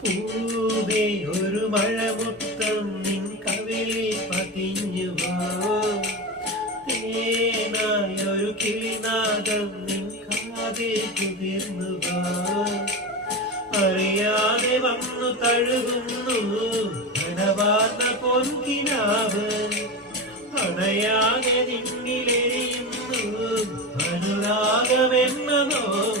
പൂവേ ഒരു മഴമുത്തം നിൻ കവിളിൽ പതിഞ്ഞുവോ, തേനായൊരു കിളിനാദം നിൻ കാതിൽ കുതിർന്നുവോ, അറിയാതെ വന്നു തഴുകുന്നു നനവാർന്ന പൊൻകിനാവ്, അണയാതെ നിന്നിലെരിയുന്നു അനുരാഗമെന്ന നോവ്.